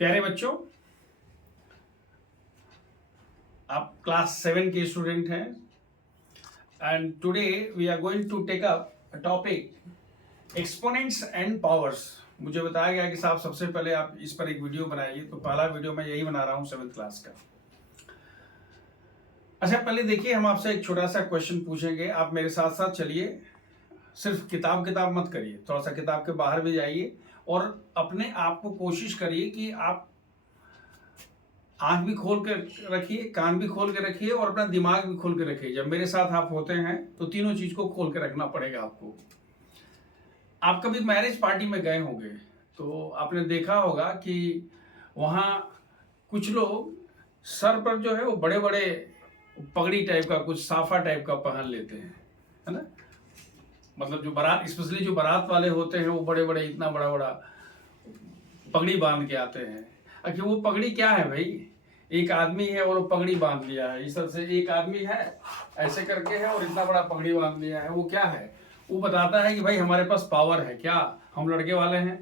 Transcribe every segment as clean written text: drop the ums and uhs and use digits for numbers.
प्यारे बच्चों, आप क्लास 7 के स्टूडेंट हैं and today we are going to take up a topic exponents and powers. मुझे बताया गया कि साहब सबसे पहले आप इस पर एक वीडियो बनाइए, तो पहला वीडियो मैं यही बना रहा हूँ 7th क्लास का। अच्छा, पहले देखिए, हम आपसे एक छोटा सा क्वेश्चन पूछेंगे, आप मेरे साथ साथ चलिए। सिर्फ किताब मत करिए, थोड़ा सा किताब के बाहर भी जाइए और अपने आप को कोशिश करिए कि आप आंख भी खोल कर रखिए, कान भी खोल के रखिए और अपना दिमाग भी खोल के रखिए। जब मेरे साथ आप होते हैं तो तीनों चीज को खोल के रखना पड़ेगा आपको। आप कभी मैरिज पार्टी में गए होंगे तो आपने देखा होगा कि वहाँ कुछ लोग सर पर जो है वो बड़े बड़े पगड़ी टाइप का, कुछ साफा टाइप का पहन लेते हैं, है ना। मतलब जो बारात, स्पेशली जो बारात वाले होते हैं, वो बड़े बड़े इतना बड़ा बड़ा पगड़ी बांध के आते हैं। आखिर वो पगड़ी क्या है भाई? एक आदमी है और वो पगड़ी बांध लिया है, इस तरह से एक आदमी है ऐसे करके है और इतना बड़ा पगड़ी बांध लिया है। वो क्या है? वो बताता है कि भाई हमारे पास पावर है। क्या हम लड़के वाले हैं,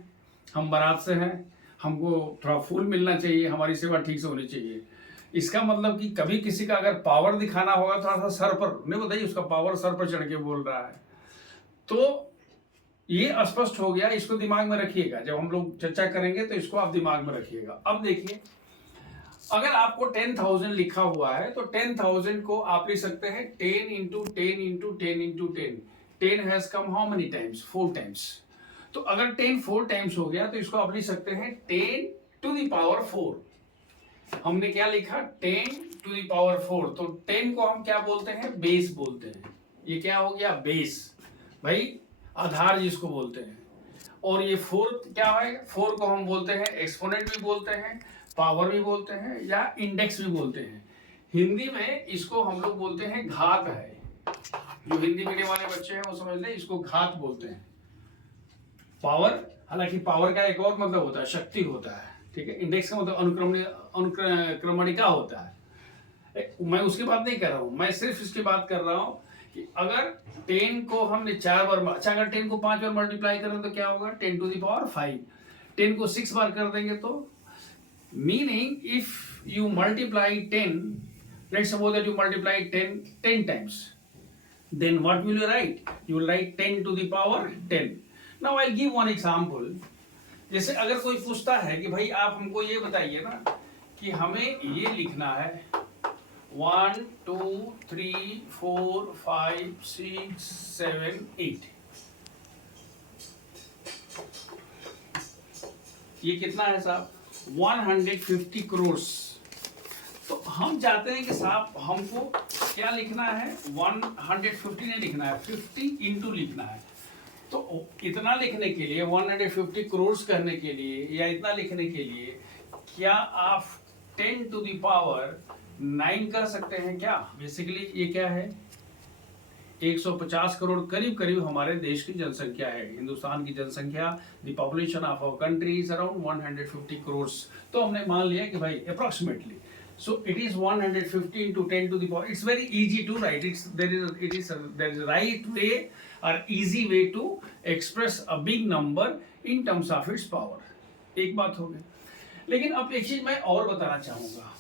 हम बारात से हैं, हमको थोड़ा फूल मिलना चाहिए, हमारी सेवा ठीक से होनी चाहिए। इसका मतलब कि कभी किसी का अगर पावर दिखाना होगा थोड़ा सा सर पर नहीं, बताइए उसका पावर सर पर चढ़ के बोल रहा है। तो ये स्पष्ट हो गया, इसको दिमाग में रखिएगा। जब हम लोग चर्चा करेंगे तो इसको आप दिमाग में रखिएगा। अब देखिए, अगर आपको 10,000 लिखा हुआ है तो 10,000 को आप लिख सकते हैं 10 into 10 into 10 into 10। 10 has come how many times? 4 times. तो अगर 10 4 टाइम्स हो गया तो इसको आप लिख सकते हैं 10 टू द पावर 4। हमने क्या लिखा? 10 टू द पावर 4। तो 10 को हम क्या बोलते हैं? बेस बोलते हैं। ये क्या हो गया? बेस, भाई आधार जिसको बोलते हैं। और ये 4 क्या है? 4 को हम बोलते हैं एक्सपोनेंट भी बोलते हैं, पावर भी बोलते हैं, या इंडेक्स भी बोलते हैं। हिंदी में इसको हम लोग बोलते हैं घात है। जो हिंदी मीडियम वाले बच्चे हैं वो समझ लें, इसको घात बोलते हैं। पावर, हालांकि पावर का एक और मतलब होता है, शक्ति होता है, ठीक है। इंडेक्स का मतलब अनुक्रमणिका होता है। मैं उसकी बात नहीं कर रहा हूं, मैं सिर्फ इसकी बात कर रहा हूं कि अगर 10 को हमने 4 बार, अच्छा अगर 10 को 5 बार मल्टीप्लाई करें तो क्या होगा? 10 टू द पावर 5। 10 को 6 बार कर देंगे तो, meaning if you multiply 10, let's suppose that you multiply 10 times, then what will you write? You will write 10 to the power 10. Now I'll give one example. जैसे अगर कोई पूछता है कि भाई आप हमको ये बताइए ना कि हमें ये लिखना है 1 2 3 4 5 6 7 8, ये कितना है साहब? 150 करोड़। तो हम चाहते हैं कि साहब हमको क्या लिखना है? 150 नहीं लिखना है, 50 इंटू लिखना है। तो इतना लिखने के लिए, 150 करोड़ कहने के लिए या इतना लिखने के लिए, क्या आप 10 टू द पावर 9 कर सकते हैं क्या? बेसिकली ये क्या है? 150 करोड़ करीब करीब हमारे देश की जनसंख्या है। हिंदुस्तान की जनसंख्या, the population of our country is around 150 crore. तो हमने मान लिया कि भाई approximately, so it is 150 into 10 to the power. It's very easy to write. There is a right way or easy way to express a big number in terms of its power. एक बात हो गई। लेकिन अब एक चीज मैं और बताना चाहूंगा।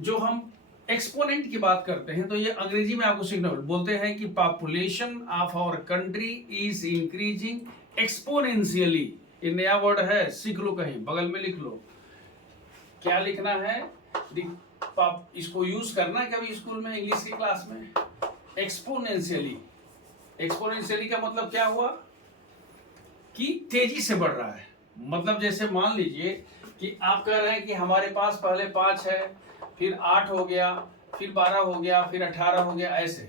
जो हम एक्सपोनेंट की बात करते हैं तो ये अंग्रेजी में आपको सीखना बोलते हैं कि population of our country is increasing exponentially. ये नया वर्ड है, सीख लो, कहीं बगल में लिख लो। क्या लिखना है? इसको यूज करना है कभी स्कूल में, इंग्लिश की क्लास में। एक्सपोनेंशियली। एक्सपोनेंशियली का मतलब क्या हुआ? कि तेजी से बढ़ रहा है। मतलब जैसे मान लीजिए कि आप कह रहे हैं कि हमारे पास पहले 5 है, फिर 8 हो गया, फिर 12 हो गया, फिर 18 हो गया, ऐसे।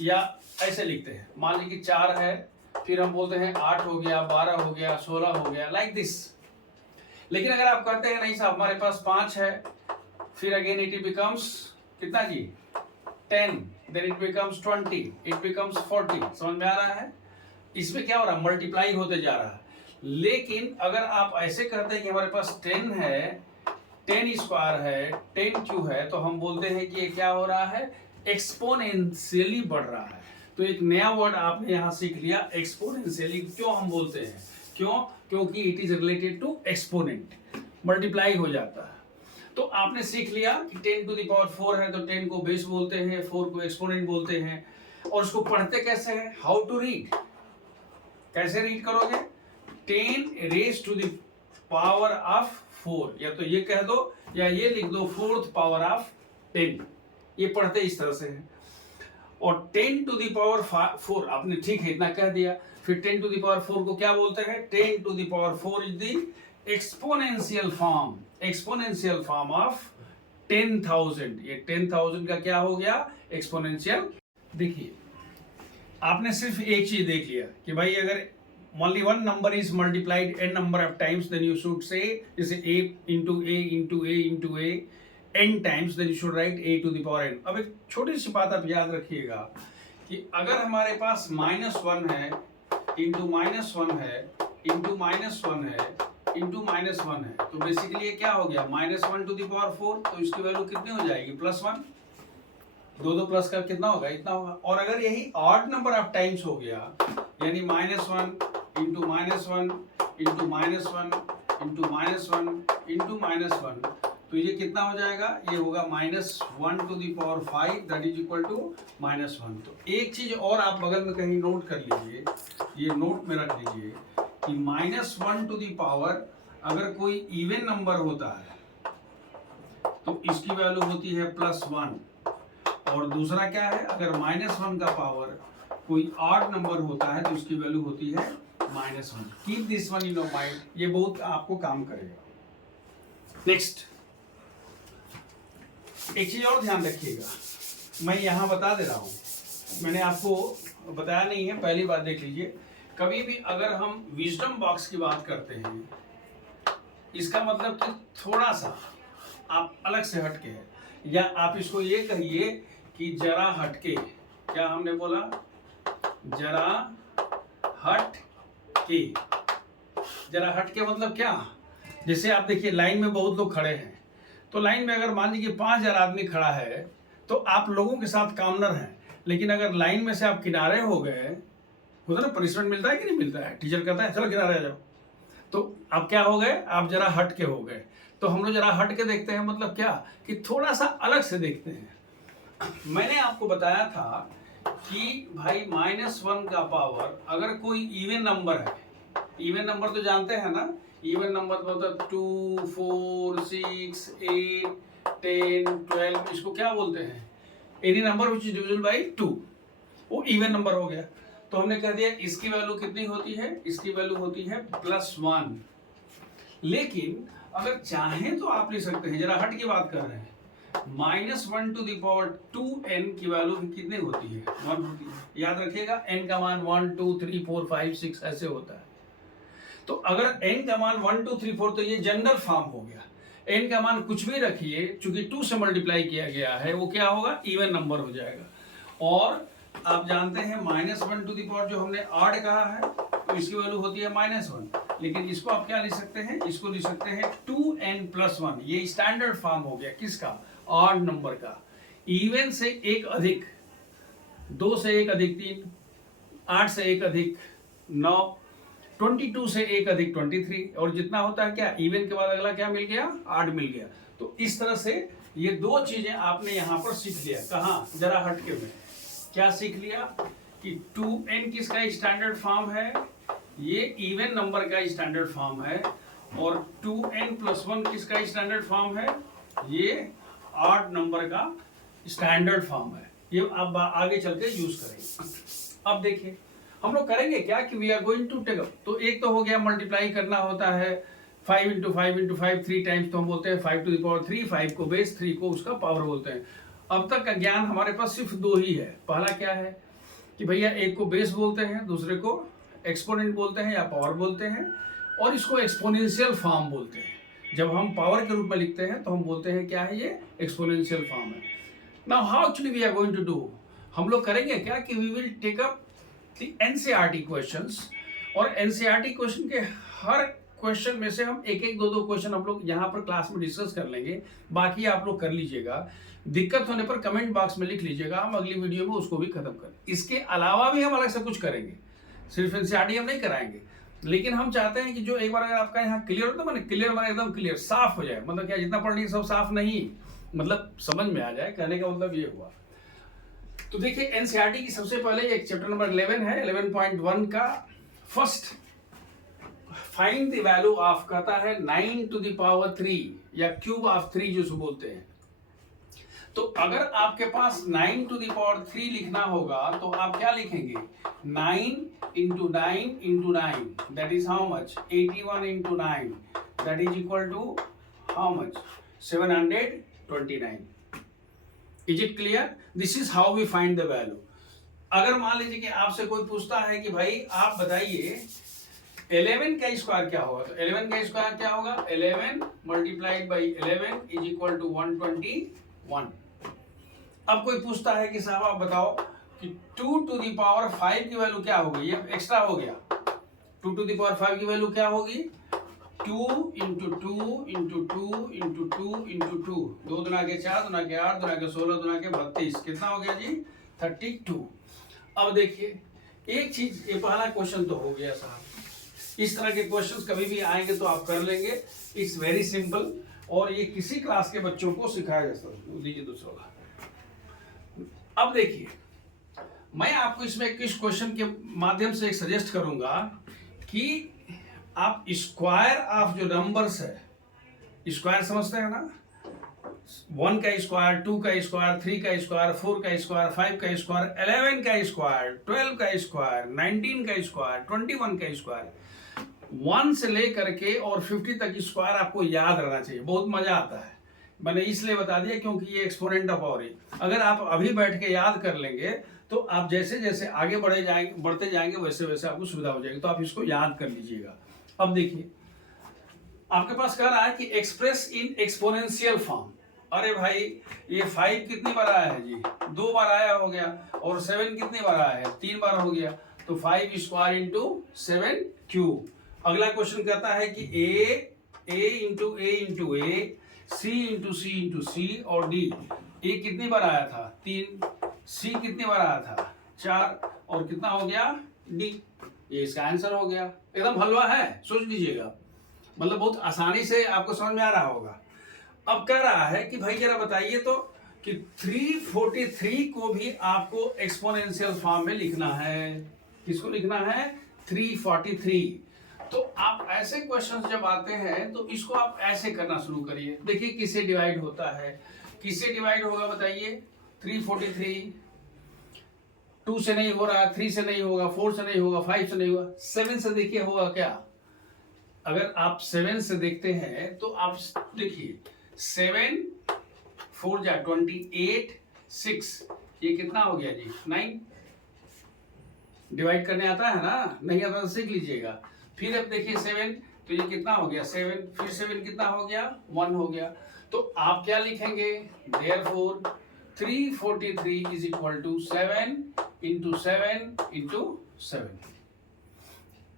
या ऐसे लिखते हैं, मान लीजिए कि 4 है, फिर हम बोलते हैं 8 हो गया, 12 हो गया, 16 हो गया, लाइक दिस। लेकिन अगर आप कहते हैं नहीं साहब हमारे पास 5 है, फिर अगेन इट बिकम्स कितना जी? 10, then it becomes 20, it becomes 40। समझ में आ रहा है? इसमें क्या हो रहा है? मल्टीप्लाई होते जा रहा है। लेकिन अगर आप ऐसे कहते हैं कि हमारे पास 10 है, 10 स्क्वायर है, 10 क्यू है, तो हम बोलते हैं कि ये क्या हो रहा है? एक्सपोनेंशियली बढ़ रहा है। तो एक नया वर्ड आपने यहाँ सीख लिया, एक्सपोनेंशियली। क्यों हम बोलते हैं? क्यों? क्योंकि it is related to exponent, multiply हो जाता है। तो आपने सीख लिया कि 10 टू द पावर 4 है तो 10 को बेस बोलते हैं, 4 को एक्सपोनेंट बोलते हैं। और उसको पढ़ते कैसे हैं? हाउ टू रीड, कैसे रीड करोगे? 10 raise to the power of 4, या तो ये कह दो या ये लिख दो 4th पावर ऑफ 10, ये पढ़ते इस तरह से है। और 10 टू द पावर 4 आपने ठीक है इतना कह दिया, फिर 10 टू द पावर 4 को क्या बोलते हैं? 10 to the power 4 is the exponential form of 10,000। ये 10,000 का क्या हो गया? एक्सपोनेंशियल। देखिए आपने सिर्फ एक चीज देख लिया कि भाई अगर only one number is multiplied n number of times, then you should say जैसे a into a into a into a n times, then you should write a to the power n। अब एक छोटी सी बात आप याद रखिएगा कि अगर हमारे पास -1 है, इंटू -1 है, इंटू -1 है, इंटू -1 है, तो बेसिकली ये क्या हो गया? -1 टू द पावर 4, तो इसकी वैल्यू कितनी हो जाएगी? +1। दो प्लस का कितना होगा? इतना होगा। और अगर यही ऑड नंबर ऑफ टाइम्स हो गया, यानी -1 इंटू -1 इंटू -1 इंटू -1 इंटू -1, तो ये कितना हो जाएगा? ये होगा -1 to the power 5, that is equal to -1। तो एक चीज और आप बगल में कहीं नोट कर लीजिए, ये नोट में रख लीजिए कि -1 टू द पावर अगर कोई इवन नंबर होता है तो इसकी वैल्यू होती है +1, और दूसरा क्या है? अगर -1 का पावर कोई ऑड नंबर होता है तो उसकी वैल्यू होती है -1। Keep this one in your mind, ये बहुत आपको काम करेगा। नेक्स्ट एक चीज और ध्यान रखिएगा, मैं यहां बता दे रहा हूं, मैंने आपको बताया नहीं है, पहली बात देख लीजिए। कभी भी अगर हम विजडम बॉक्स की बात करते हैं, इसका मतलब कि थोड़ा सा आप अलग से हटके है, या आप इसको ये कहिए कि जरा हटके। क्या हमने बोला? जरा हट के। जरा हट के मतलब क्या? जैसे आप देखिए लाइन में बहुत लोग खड़े हैं, तो लाइन में अगर मान लीजिए 5,000 आदमी खड़ा है तो आप लोगों के साथ कामनर हैं, लेकिन अगर लाइन में से आप किनारे हो गए, होता ना पनिशमेंट मिलता है कि नहीं मिलता है? टीचर कहता है चलो किनारे आ जाओ, तो आप क्या हो गए? आप जरा हट के हो गए। तो हम लोग जरा हट के देखते हैं, मतलब क्या कि थोड़ा सा अलग से देखते हैं। मैंने आपको बताया था कि भाई -1 का पावर अगर कोई इवन नंबर है, इवन नंबर तो जानते हैं ना, इवन नंबर मतलब 2, 4, 6, 8, 10, 12, इसको क्या बोलते हैं? Any number which is divisible by 2, वो इवन नंबर हो गया। तो हमने कह दिया इसकी वैल्यू कितनी होती है? इसकी वैल्यू होती है +1। लेकिन अगर चाहें तो आप ले सकते हैं, जरा हट की बात कर रहे हैं, -1 टू द पावर 2n की वैल्यू कितनी होती है? 1 होती है। याद रखिएगा n का मान 1, 2, 3, 4, 5, 6 ऐसे होता है। तो अगर n का मान 1, 2, 3, 4 तो ये जनरल फॉर्म हो गया। n का मान कुछ भी रखिए, चूंकि 2 से मल्टीप्लाई किया गया है, वो क्या होगा? इवन नंबर हो जाएगा। और आप जानते हैं -1 टू द पावर जो हमने ऑड कहा है, तो इसकी वैल्यू होती है -1, लेकिन इसको आप क्या लिख सकते हैं? इसको लिख सकते हैं 2n+1। ये स्टैंडर्ड फॉर्म हो गया किसका? ऑड नंबर का। इवन से एक अधिक 2 से एक अधिक 3, 8 से एक अधिक 9, 22 से एक अधिक 23, और जितना होता है क्या? इवन के बाद अगला क्या मिल गया? ऑड मिल गया। तो इस तरह से ये दो चीजें आपने यहां पर सीख लिया। कहाँ? जरा हटके में क्या सीख लिया कि 2n किसका स्टैंडर्ड फॉर्म है? ये इवन नंबर का स्टैंडर्ड फॉर्म है। और 2n+1 किसका स्टैंडर्ड फॉर्म है? ये ऑड नंबर का स्टैंडर्ड फॉर्म है। ये आप आगे चल के यूज करेंगे। अब देखिए हम लोग करेंगे क्या कि we are going to take up. तो एक तो हो गया मल्टीप्लाई करना होता है 5 × 5 × 5 3 टाइम्स, तो हम बोलते हैं 5 टू द पावर 3, 5 को बेस, 3 को उसका पावर बोलते हैं। अब तक का ज्ञान हमारे पास सिर्फ दो ही है। पहला क्या है कि भैया एक को बेस बोलते हैं, दूसरे को एक्सपोनेंट बोलते हैं या पावर बोलते हैं, और इसको एक्सपोनेंशियल फॉर्म बोलते हैं। जब हम पावर के रूप में लिखते हैं तो हम बोलते हैं क्या है? ये एक्सपोनेंशियल फॉर्म है। Now how actually we are going to do, हम लोग करेंगे क्या कि we will take up the NCERT questions, और एनसीईआरटी क्वेश्चन के हर क्वेश्चन में से हम एक एक दो दो क्वेश्चन हम लोग यहाँ पर क्लास में डिस्कस कर लेंगे। बाकी आप लोग कर लीजिएगा, दिक्कत होने पर कमेंट बॉक्स में लिख लीजिएगा, हम अगली वीडियो में उसको भी खत्म करें। इसके अलावा भी हम अलग से कुछ करेंगे, सिर्फ एनसीईआरटी हम नहीं कराएंगे। लेकिन हम चाहते हैं कि जो एक बार अगर आपका यहाँ क्लियर होता है, मैंने क्लियर माना एकदम क्लियर साफ हो जाए, मतलब क्या जितना पढ़ लीजिए सब साफ नहीं, मतलब समझ में आ जाए, कहने का मतलब ये हुआ। तो देखिए एनसीईआरटी की सबसे पहले एक चैप्टर नंबर 11 है, 11.1 का first find the value of, कहता है 9 टू द पावर 3 या क्यूब ऑफ 3 जो बोलते हैं। तो अगर आपके पास 9 टू द पावर 3 लिखना होगा तो आप क्या लिखेंगे, 9 into 9 into 9, that is how much, 81 into 9, that is equal to how much, 729। Is it clear? This is how we find the value. अगर मान लीजिए कि आपसे कोई पूछता है कि भाई आप बताइए 11 का स्क्वायर क्या होगा, तो 11 का स्क्वायर क्या होगा, 11 multiplied by 11 is equal to 121। अब कोई पूछता है कि साहब आप बताओ कि 2 टू द पावर 5 की वैल्यू क्या होगी, ये एक्स्ट्रा हो गया, 2 टू द पावर 5 की वैल्यू क्या होगी, 2 इंटू 2 इंटू 2 इंटू 2 इंटू 2, 2 दुना के 4 दुना के 8 दुना के 16 दुना के 32, कितना हो गया जी, 32। अब देखिए एक चीज, ये पहला क्वेश्चन तो हो गया साहब, इस तरह के क्वेश्चंस कभी भी आएंगे तो आप कर लेंगे, इट्स वेरी सिंपल, और ये किसी क्लास के बच्चों को सिखाया जा सकता है, दीजिए दूसरों का। अब देखिए मैं आपको इसमें किस क्वेश्चन के माध्यम से एक सजेस्ट करूंगा कि आप स्क्वायर ऑफ जो नंबर्स है, स्क्वायर समझते हैं ना, 1 का स्क्वायर, 2 का स्क्वायर, 3 का स्क्वायर, 4 का स्क्वायर, 5 का स्क्वायर, 11 का स्क्वायर, 12 का स्क्वायर, 19 का स्क्वायर, 21 का स्क्वायर, 1 से लेकर के और 50 तक स्क्वायर आपको याद रहना चाहिए, बहुत मजा आता है। मैंने इसलिए बता दिया क्योंकि ये एक्सपोनेंट ऑफ पावर है, अगर आप अभी बैठ के याद कर लेंगे तो आप जैसे जैसे आगे बढ़ते जाएंगे वैसे वैसे आपको सुविधा हो जाएगी, तो आप इसको याद कर लीजिएगा। अब देखिए आपके पास कह रहा है कि एक्सप्रेस इन एक्सपोनेंशियल फॉर्म, अरे भाई ये 5 कितनी बार आया है जी, 2 बार आया हो गया, और 7 कितनी बार आया है, 3 बार हो गया, तो 5 स्क्वायर इंटू 7 क्यूब। अगला क्वेश्चन कहता है कि ए इंटू ए, सी इंटू सी और डी, ए कितनी बार आया था, 3, सी कितनी बार आया था, 4, और कितना हो गया, डी। ये इसका आंसर हो गया, एकदम हलवा है, सोच लीजिएगा, मतलब बहुत आसानी से आपको समझ में आ रहा होगा। अब कह रहा है कि भाई जरा बताइए तो कि 343 को भी आपको एक्सपोनेंशियल फॉर्म में लिखना है, किसको लिखना है, 343। तो आप ऐसे क्वेश्चंस जब आते हैं तो इसको आप ऐसे करना शुरू करिए। देखिए किससे डिवाइड होता है, किससे डिवाइड होगा बताइए, 343, 2 से नहीं हो रहा, 3 से नहीं होगा, 4 से नहीं होगा, 5 से नहीं होगा, 7 से देखिए होगा क्या। अगर आप 7 से देखते हैं तो आप देखिए 7 4 जा 28, 6, ये कितना हो गया जी, 9। डिवाइड करने आता है ना, नहीं आता तो सीख लीजिएगा। फिर अब देखिए 7, तो ये कितना हो गया 7, फिर 7 कितना हो गया, 1 हो गया। तो आप क्या लिखेंगे, therefore 343 is equal to 7 into 7 into 7।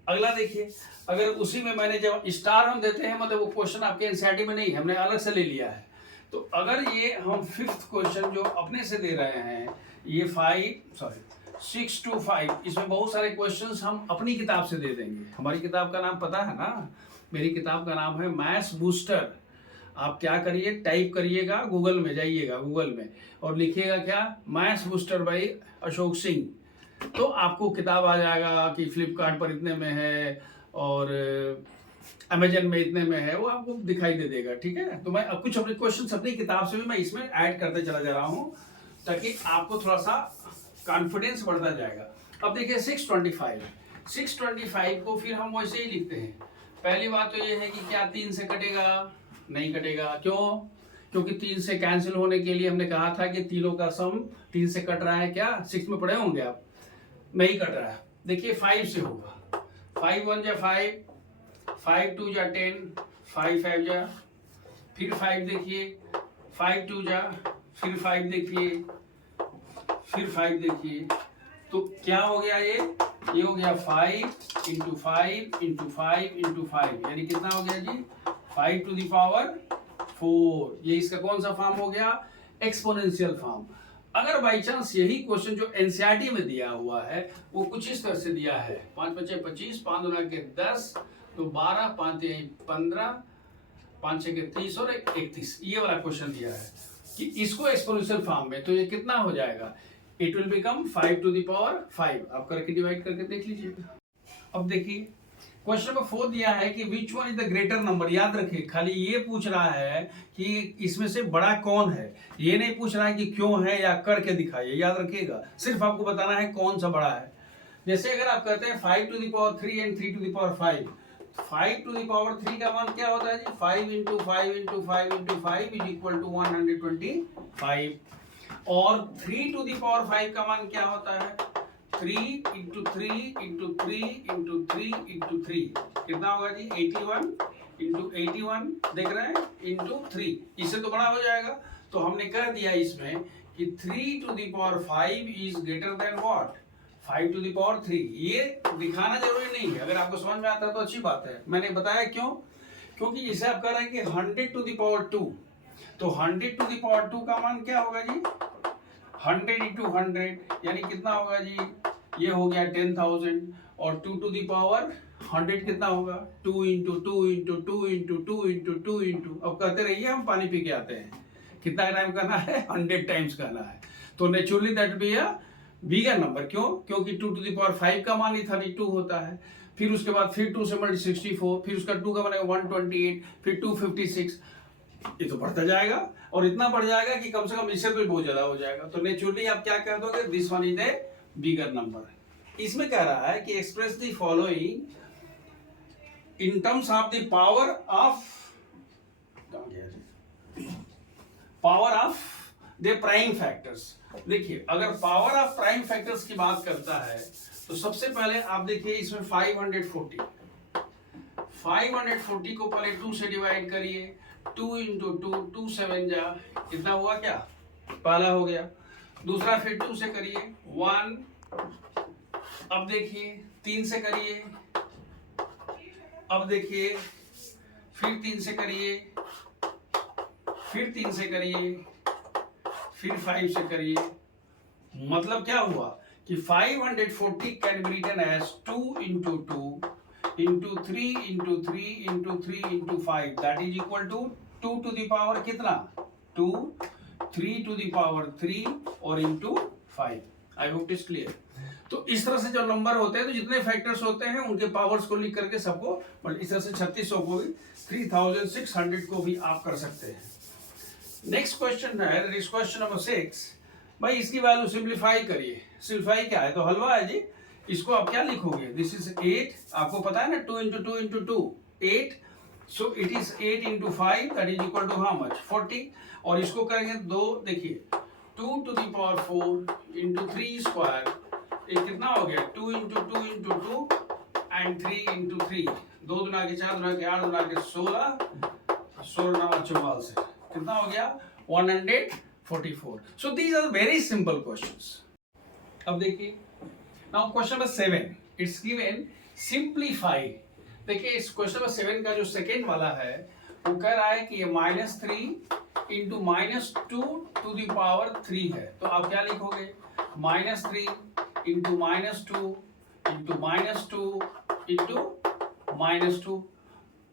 अगला देखिए, अगर उसी में मैंने जब स्टार हम देते हैं, मतलब वो क्वेश्चन आपके एनसीईआरटी में नहीं, हमने अलग से ले लिया है, तो अगर ये हम 5th क्वेश्चन जो अपने से दे रहे हैं, ये 6 to 5, इसमें बहुत सारे क्वेश्चंस हम अपनी किताब से दे देंगे। हमारी किताब का नाम पता है ना, मेरी किताब का नाम है मैथ्स बूस्टर। आप क्या करिए, टाइप करिएगा, गूगल में जाइएगा, गूगल में और लिखिएगा क्या, maths booster by Ashok Singh, तो आपको किताब आ जाएगा कि फ्लिपकार्ट पर इतने में है और अमेजन में इतने में है, वो आपको दिखाई दे देगा, ठीक है। तो मैं अब कुछ अपने क्वेश्चन अपनी किताब से भी मैं इसमें ऐड करते चला जा रहा हूँ, ताकि आपको थोड़ा सा कॉन्फिडेंस बढ़ता जाएगा। अब देखिए 625 को फिर हम वैसे ही लिखते हैं। पहली बात तो ये है कि क्या 3 से कटेगा, नहीं कटेगा, क्यों, क्योंकि 3 से कैंसिल होने के लिए हमने कहा था कि तीनों का सम 3 से कट रहा है, क्या 6 में पढ़े होंगे आप, नहीं कट रहा है। देखिए 5 से होगा, 5 1 जा 5, 5 2 जा 10, 5 5 जा, फिर 5 देखिए, 5 2 जा, फिर 5 देखिए, फिर 5 देखिए, तो क्या हो गया, ये हो गया 5 इंटू 5 इंटू 5 इंटू 5, यानी कितना हो गया जी, 5 टू द पावर 4। ये इसका कौन सा फॉर्म हो गया, एक्सपोनेंशियल फॉर्म। अगर बाई चांस यही क्वेश्चन जो एनसीईआरटी में दिया हुआ है वो कुछ इस तरह से दिया है, 5 × 5 = 25, 5 × 2 = 10, तो 12, 5 × 3 = 15, 5 × 6 = 30 और 31, ये वाला क्वेश्चन दिया है कि इसको एक्सपोनेंशियल फॉर्म में, तो ये कितना हो जाएगा, it will become 5 to the power 5। आप करके डिवाइड करके देख लीजिएगा। अब देखिए क्वेश्चन नंबर 4 दिया है कि which one is the greater number. याद रखिए खाली ये पूछ रहा है कि इसमें से बड़ा कौन है, ये नहीं पूछ रहा है कि क्यों है या करके दिखाइए। याद रखिएगा सिर्फ आपको बताना है कौन सा बड़ा है। जैसे अगर आप कहते हैं 5 to the power 3 and 3 to the power 5, 5 to the power 3 का मान क्या होता है जी, 5 × 5 × 5 × 5 इज इक्वल टू 125, और 3 to the power 5 का मान क्या होता है, 3 × 3 × 3 × 3 × 3 कितना होगा जी, 81 × 81 देख रहे हैं इंटू 3, इससे तो बड़ा हो जाएगा। तो हमने कह दिया इसमें कि 3 to the power 5 is greater than what, 5 to the power 3। ये दिखाना जरूरी नहीं है, अगर आपको समझ में आता है तो अच्छी बात है। मैंने बताया क्यों, क्योंकि इसे आप कह रहे हैं कि 100 to the power 2, तो 100 to the power 2 का मान क्या होगा जी, 100 × 100 यानी कितना होगा जी, ये हो गया 10,000, और 2 to the power 100 कितना होगा, 2 × 2 × 2 × 2 × 2 × अब कहते रहिए, हम पानी पी के आते हैं। कितना टाइम करना है, 100 टाइम्स करना है। तो naturally that be a bigger number. क्यों, क्योंकि 2 to the power 5 का मान ही 32 होता है। फिर उसके बाद फिर 2 से मल्टी 64, फिर उसका 2 का बनेगा 128, फिर 256, ये तो बढ़ता जाएगा और इतना बढ़ जाएगा कि कम से कम इससे तो बहुत ज्यादा हो जाएगा। तो नेचुरली आप क्या कह दोगे, this one is a bigger number. इसमें कह रहा है कि express the following in terms of the power of the prime factors. देखिए अगर पावर ऑफ प्राइम फैक्टर्स की बात करता है तो सबसे पहले आप देखिए इसमें 540 को पहले 2 से डिवाइड करिए, 2 × 2, 2 7 जा कितना हुआ, क्या पहला हो गया। दूसरा फिर 2 से करिए 1, अब देखिए 3 से करिए, अब देखिए फिर 3 से करिए, फिर 3 से करिए, फिर 5 से करिए। मतलब क्या हुआ कि 540 can be written as 2 × 2 × 3 × 3 × 3 × 5 that is equal to 2 to the power कितना, 2, 3 to the power 3 और into 5। I hope it is clear. तो इस तरह से जो नंबर होते हैं तो जितने फैक्टर्स होते हैं उनके पावर्स को लिख करके सबको, इस तरह से 3600 को भी 3600 को भी आप कर सकते हैं। नेक्स्ट क्वेश्चन है क्वेश्चन नंबर 6। भाई इसकी वैल्यू सिंप्लीफाई करिए। सिंप्लीफाई क्या है, तो हलवा है जी। इसको आप क्या लिखोगे, दिस इज 8, आपको पता है ना 2 × 2 × 2 8, so it is 8 × 5 that is equal to how much, 40। और इसको करेंगे 2, देखिए 2 to the power 4 × 3 स्क्वायर, ये कितना हो गया, 2 × 2 × 2 एंड 3 × 3, 2 दूना के 4 दूना के 8 दूना के 16, 16 44 कितना हो गया, 144। So these are very simple questions. अब देखिए now question number 7, it's given simplify. देखिए इस क्वेश्चन नंबर 7 का जो सेकेंड वाला है वो कह रहा है कि ये -3 × -2 to the power 3 है। तो आप क्या लिखोगे, -3 × -2 × -2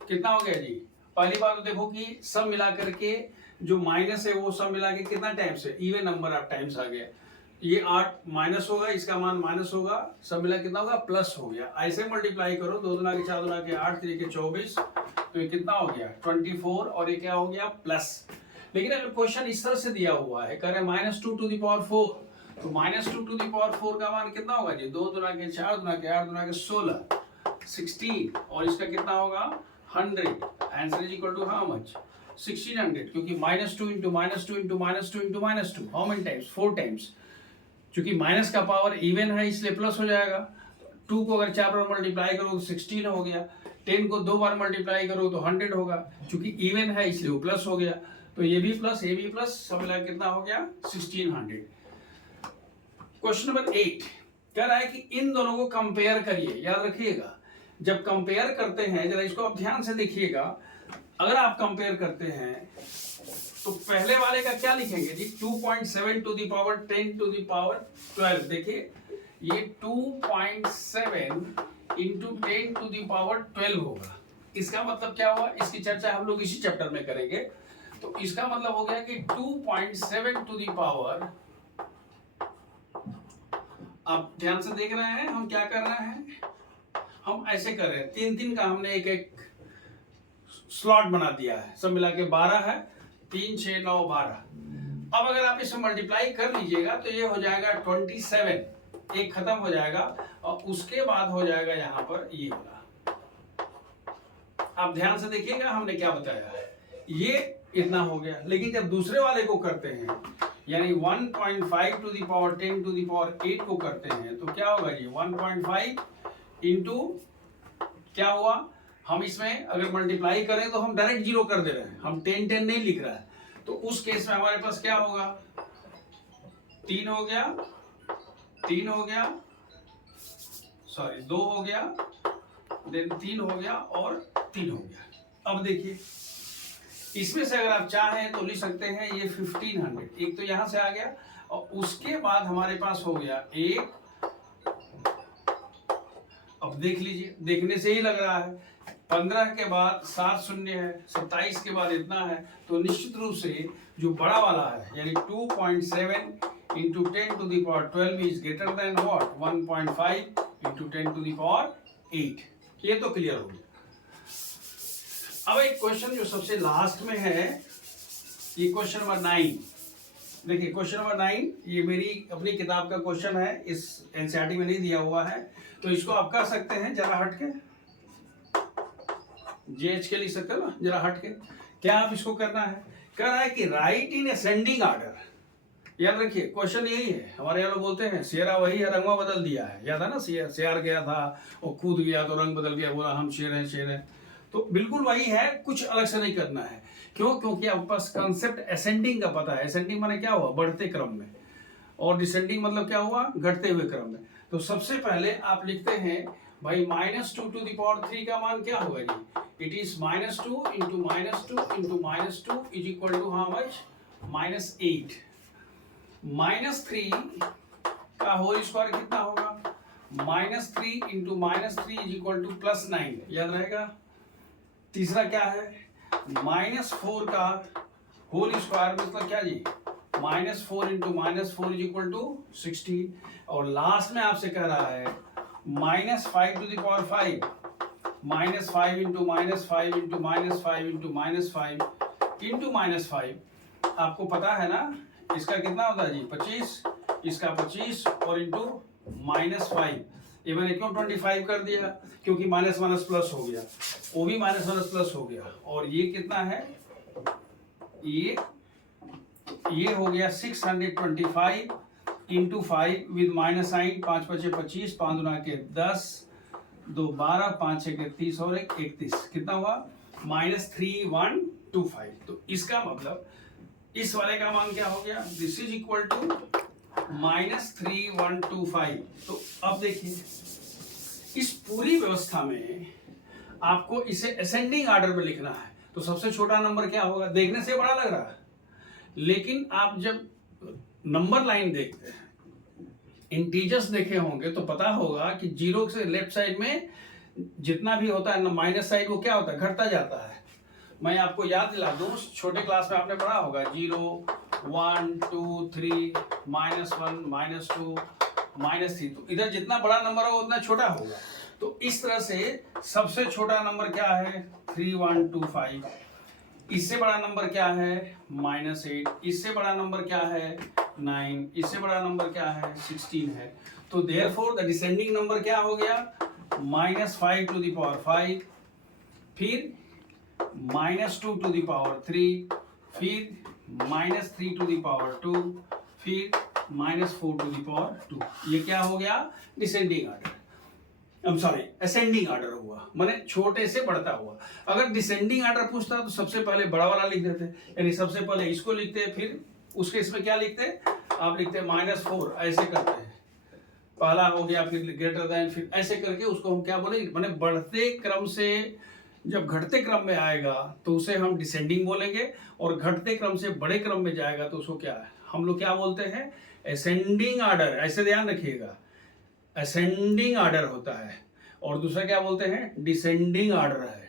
कितना हो गया जी। पहली बात तो देखो कि सब मिला करके जो माइनस है वो सब मिला के कितना टाइम्स है, इवन नंबर ऑफ टाइम्स आ गया। ये 8 माइनस होगा, इसका मान माइनस होगा, सब मिला कितना होगा, प्लस हो गया। ऐसे मल्टीप्लाई करो, 2 दूना के 4 दूना के 8 3 के 24, तो ये कितना हो गया 24, और ये क्या हो गया प्लस। लेकिन अगर क्वेश्चन इस तरह से दिया हुआ है, कह रहे -2 to the power 4, तो -2 to the power 4 का मान कितना होगा जी, 2 दूना के 4 दूना के 8 दूना के 16, 16, और इसका कितना होगा 100। Answer is equal to how much, 1600, क्योंकि -2 × -2 × -2 × -2 हाउ मेनी टाइम्स, 4 टाइम्स। क्योंकि माइनस का पावर इवन है इसलिए प्लस हो जाएगा। 2 को अगर 4 बार मल्टीप्लाई करो तो 16 हो गया, 10 को 2 बार मल्टीप्लाई करो तो 100 होगा, क्योंकि इवन है इसलिए वो प्लस हो गया। तो ये भी प्लस, ये भी प्लस, सब मिला कितना हो गया 1600। क्वेश्चन नंबर 8 कह रहा है कि इन दोनों को कंपेयर करिए। याद रखिएगा जब कंपेयर करते हैं, जरा इसको आप ध्यान से देखिएगा, अगर आप कंपेयर करते हैं तो पहले वाले का क्या लिखेंगे जी, 2.7 to the power 10 to the power 12। देखिए ये 2.7 इंटू 10 टू द पावर 12 होगा। इसका मतलब क्या हुआ, इसकी चर्चा हम लोग इसी चैप्टर में करेंगे। तो इसका मतलब हो गया कि 2.7 टू द पावर, आप ध्यान से देख रहे हैं हम क्या कर रहे हैं, हम ऐसे कर रहे हैं, तीन तीन का हमने एक एक स्लॉट बना दिया है, सब मिला के 12 है, 3 6 9 12। अब अगर आप इसे मल्टीप्लाई कर लीजिएगा तो ये हो जाएगा 27, एक खत्म हो जाएगा और उसके बाद हो जाएगा यहाँ पर ये वाला। आप ध्यान से देखिएगा हमने क्या बताया है, ये इतना हो गया। लेकिन जब दूसरे वाले को करते हैं यानी 1.5 to the power 10 to the power 8 को करते हैं तो क्या होगा जी, 1.5 इंटू क्या हुआ, हम इसमें अगर मल्टीप्लाई करें तो हम डायरेक्ट जीरो कर दे रहे हैं, हम 10 10 नहीं लिख रहा है। तो उस केस में हमारे पास क्या होगा, 3 हो गया, 3 हो गया, सॉरी 2 हो गया, देन 3 हो गया और 3 हो गया। अब देखिए इसमें से अगर आप चाहें तो लिख सकते हैं ये 1500, एक तो यहां से आ गया और उसके बाद हमारे पास हो गया एक। अब देख लीजिए, देखने से ही लग रहा है 15 के बाद 7 शून्य है, 27 के बाद इतना है, तो निश्चित रूप से जो बड़ा वाला है यानी 2.7 into 10 to the power 12 is greater than what, 1.5 into 10 to the power 8। ये तो क्लियर हो गया। अब एक क्वेश्चन जो सबसे लास्ट में है, ये क्वेश्चन नंबर 9। देखिए क्वेश्चन नंबर 9 ये मेरी अपनी किताब का क्वेश्चन है, इस एनसीईआरटी में नहीं दिया हुआ है, तो इसको आप कर सकते हैं जरा हट के, जेएच के लिख सकते हो ना, जरा हट के। क्या आप इसको करना है, कह रहा है कि राइट इन असेंडिंग ऑर्डर। याद रखिए क्वेश्चन यही है, हमारे यहाँ लोग बोलते हैं शेरा वही है रंगवा बदल दिया है, याद है ना, शेर गया था और कूद गया तो रंग बदल गया, बोला हम शेर हैं शेर हैं। तो बिल्कुल वही है, कुछ अलग से नहीं करना है। क्यों, क्योंकि आपके पास कंसेप्ट असेंडिंग का पता है। असेंडिंग माने क्या हुआ, बढ़ते क्रम में, और डिसेंडिंग मतलब क्या हुआ, घटते हुए क्रम में। तो सबसे पहले आप लिखते हैं भाई -2 टू द पावर 3 का मान क्या होगा जी, it is -2 into -2 into -2 is equal to how much, -8। -3 का होल स्क्वायर कितना होगा, -3 इंटू -3 इज इक्वल टू +9, याद रहेगा। तीसरा क्या है, -4 का होल स्क्वायर मतलब क्या जी, -4 इंटू -4 इज इक्वल टू 16। और लास्ट में आपसे कह रहा है -5 to the power 5, -5 into -5 into -5 into -5 into -5। आपको पता है ना इसका कितना होता है जी, 25, इसका 25 और इंटू -5। ये मैंने क्यों 25 कर दिया, क्योंकि माइनस माइनस प्लस हो गया, वो भी माइनस माइनस प्लस हो गया। और ये कितना है, ये हो गया 625 इंटू 5 विद माइनस साइन, 5 5 25, 5 दूना के 10, 2 12, 5 6 के 30 और 1 31, कितना हुआ -3125। तो इसका मतलब इस वाले का मान क्या हो गया, दिस इज इक्वल टू -3125। तो अब देखिए इस पूरी व्यवस्था में आपको इसे असेंडिंग ऑर्डर में लिखना है। तो सबसे छोटा नंबर क्या होगा, देखने से बड़ा लग रहा है, लेकिन आप जब नंबर लाइन देखते हैं, इंटीजर्स देखे होंगे तो पता होगा कि जीरो से लेफ्ट साइड में जितना भी होता है ना माइनस साइड, वो क्या होता है, घटता जाता है। मैं आपको याद दिला दूं, छोटे क्लास में आपने पढ़ा होगा 0 1 2 3 -1 -2 -3। तो इधर जितना बड़ा नंबर होगा उतना छोटा होगा। तो इस तरह से सबसे छोटा नंबर क्या है, 3125। इससे बड़ा नंबर क्या है, -8। इससे बड़ा नंबर क्या है, 9। इससे बड़ा नंबर क्या है, 16 है। तो देयरफॉर द डिसेंडिंग नंबर क्या हो गया, -5 टू द पावर 5, फिर -2 टू द पावर 3, फिर -3 टू द पावर 2, फिर -4 टू द पावर 2। ये क्या हो गया, डिसेंडिंग ऑर्डर, असेंडिंग ऑर्डर हुआ, माने छोटे से बढ़ता हुआ। अगर डिसेंडिंग ऑर्डर पूछता तो सबसे पहले बड़ा वाला लिख देते, यानी सबसे पहले इसको लिखते, फिर उसके इसमें क्या लिखते, आप लिखते -4, ऐसे करते हैं, पहला हो गया, फिर ग्रेटर देन, फिर ऐसे करके उसको हम क्या बोले, माने बढ़ते क्रम से जब घटते क्रम में आएगा तो उसे हम डिसेंडिंग बोलेंगे, और घटते क्रम से बड़े क्रम में जाएगा तो उसको क्या हम लोग क्या बोलते हैं, असेंडिंग आर्डर। ऐसे ध्यान रखिएगा, असेंडिंग आर्डर होता है। और दूसरा क्या बोलते हैं, डिसेंडिंग आर्डर है।